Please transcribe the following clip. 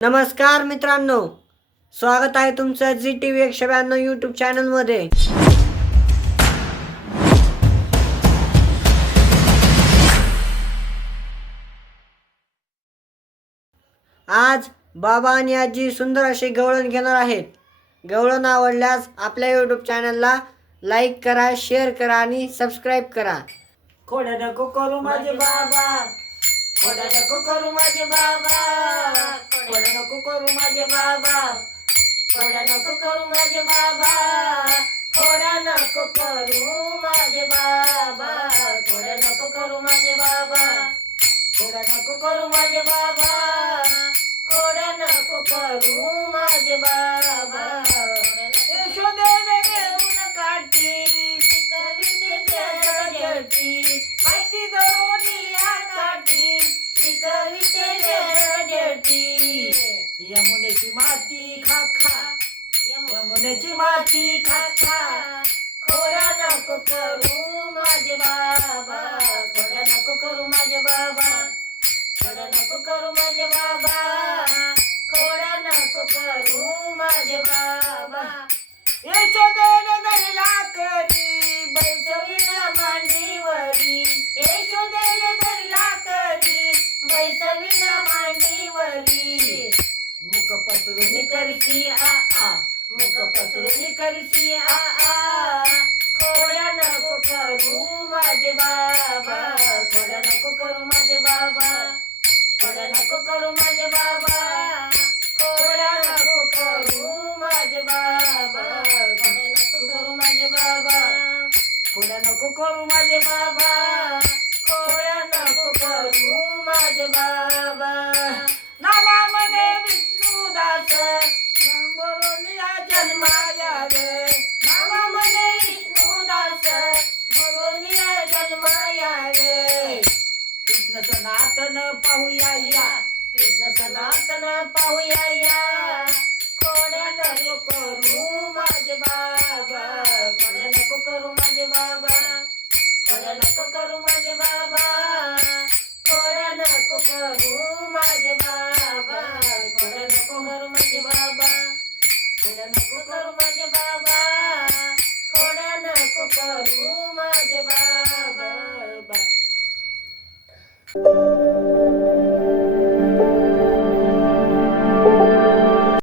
नमस्कार मित्रांनो. स्वागत आहे तुमचं जी टी व्ही एकशे ब्याण्णव यूट्यूब चॅनलमध्ये आज बाबा आणि आजी सुंदर अशी गवळण घेणार आहेत. गवळण आवडल्यास आपल्या यूट्यूब चॅनलला लाईक करा शेअर करा आणि सबस्क्राईब करा. खोड्या नको करू माझे बाबा. खोड्या नको करू माझे बाबा? खोड्या नको करू माझे बाबा? खोड्या नको करू माझे बाबा? खोड्या नको करू माझे बाबा? खोड्या नको करू माझे बाबा? खोड्या नको करू माझे बाबा? खोड्या नको करू माझे बाबा? यमुनेची माती खा खा यमुनेची माती खा खा खोड्या नको करू माझे बाबा. खोड्या नको करू माझे बाबा. खोड्या नको करू माझे बाबा. करशी आ आ. मुख पसरून करशी आ आ. खोड्या नको करू माझे बाबा. खोड्या नको करू माझे बाबा. खोड्या नको करू माझे बाबा. खोड्या नको करू माझे बाबा. खोड्या नको करू माझे बाबा. खोड्या नको करू माझे बाबा. सनातन पाहूया या. कृष्ण सनातन पाहूया या. खोड्या नको करू माझे बाबा. खोड्या नको करू माझे बाबा. खोड्या नको करू माझे बाबा. खोड्या नको करू माझे बाबा. खोड्या नको करू माझे बाबा. खोड्या नको करू माझे बाबा. खोड्या नको करू माझे बाबा. Thank you.